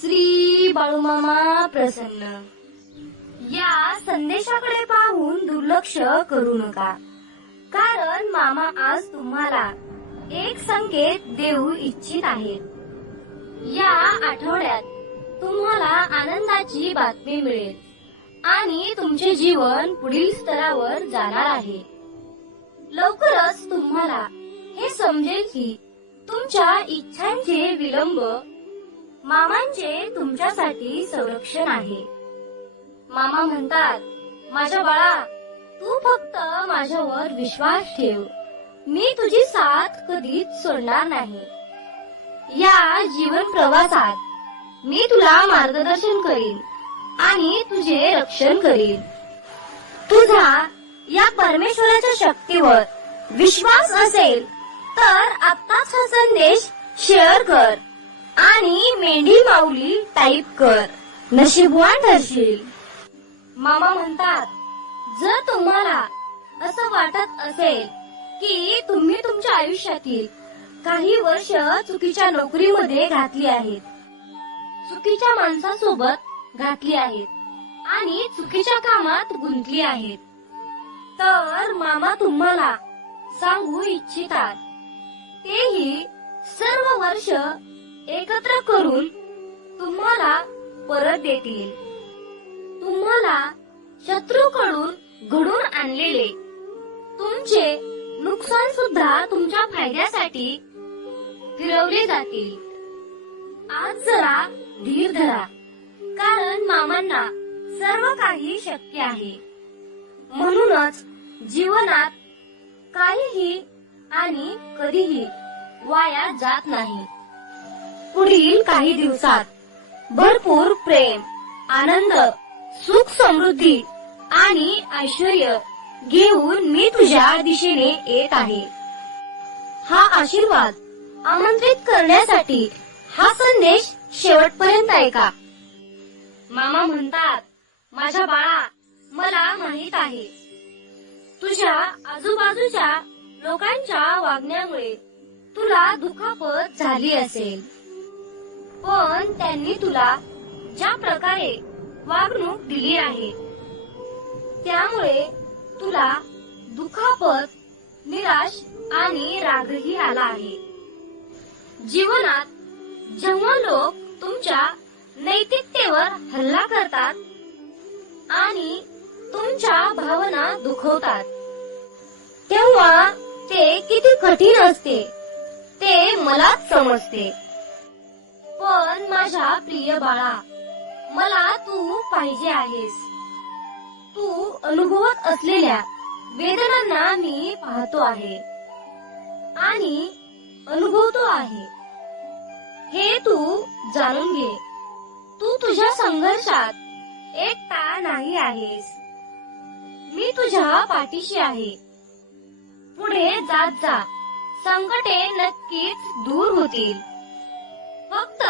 श्री बाळूमामा प्रसन्न. या संदेशाकडे पाहून दुर्लक्ष करू नका. कारण मामा आज तुम्हाला एक संकेत देऊ इच्छित आहेत. या आठवड्यात तुम्हाला आनंदाची बातमी मिळेल आणि तुमचे जीवन पुढील स्तरावर जाणार आहे. लवकरच तुम्हाला हे समजेल की तुमच्या इच्छांचे विलंब मामांचे तुमच्यासाठी संरक्षण आहे. मामा म्हणतात माझ्या बाळा तू फक्त माझ्यावर विश्वास ठेव. मी तुझी साथ कधीच सोडणार नाही. या जीवन प्रवासात मी तुला मार्गदर्शन करीन आणि तुझे रक्षण करीन. तुझा या परमेश्वराच्या शक्तीवर विश्वास असेल तर आत्ताच हा संदेश शेअर कर. आणि मेंढी माऊली टाईप कर. नशीबवान ठरशील. मामा म्हणतात जर तुम्हाला असं वाटत असेल की तुम्ही तुमच्या आयुष्यातील काही वर्ष चुकीच्या नोकरीमध्ये घातली आहेत चुकीच्या माणसासोबत घातली आहेत आणि चुकीच्या कामात गुंतली आहेत तर मामा तुम्हाला सांगू इच्छितात. तेही सर्व वर्ष एकत्र करून तुम्हाला परत देतील. तुम्हाला शत्रूकडून घडून आणलेले. तुमचे नुकसान सुद्धा तुमच्या फायद्यासाठी फिरवले जातील. आज जरा धीर धरा. कारण मामांना सर्व काही शक्य आहे. म्हणूनच जीवनात काहीही आणि कधीही वाया जात नाही. पुढील काही दिवसात. भरपूर प्रेम आनंद सुख समृद्धी आणि ऐश्वर घेऊन मी तुझ्या दिशेने येत आहे. हा आशीर्वाद आमंत्रित करण्यासाठी हा संदेश शेवटपर्यंत ऐका मामा म्हणतात माझ्या बाळा मला माहीत आहे. तुझ्या आजूबाजूच्या लोकांच्या वागण्यामुळे तुला दुखापत झाली असेल. पण त्यांनी तुला ज्या प्रकारे वागणूक दिली आहे त्यामुळे तुला दुखापत निराश आणि रागही आला आहे. जीवनात जेव्हा लोक तुमच्या नैतिकतेवर हल्ला करतात आणि तुमच्या भावना दुखवतात तेव्हा ते किती कठीण असते ते मलाच समजते. माझ्या प्रिय बाळा मला तू पाहिजे आहेस. तू अनुभवत असलेल्या वेदनांना मी पाहतो आहे आणि अनुभवतो आहे. हे तू जाणून घे. तू तुझ्या संघर्षात एकटा नाही आहेस. मी तुझ्या पाठीशी आहे. पुढे जात जा. संकटे नक्कीच दूर होतील. फक्त